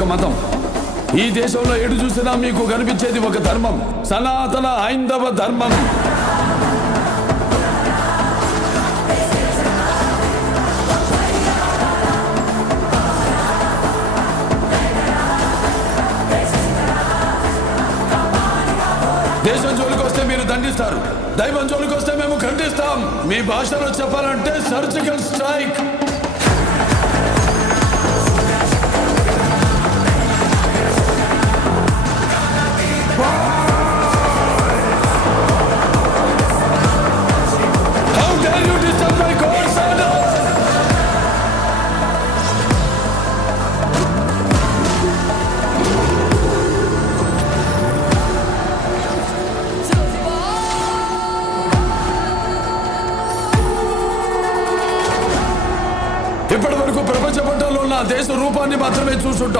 ఒక మతం. ఈ దేశంలో ఎటు చూసినా మీకు కనిపించేది ఒక ధర్మం, సనాతన హైందవ ధర్మం. దేశం జోలికి వస్తే మీరు దండిస్తారు, దైవం జోలికి వస్తే మేము ఖండిస్తాం. మీ భాషలో చెప్పాలంటే surgical strike. How dare you disturb my God's order? ఇప్పటి వరకు ప్రపంచ పటంలో ఉన్న దేశ రూపాన్ని మాత్రమే చూసుంటాం.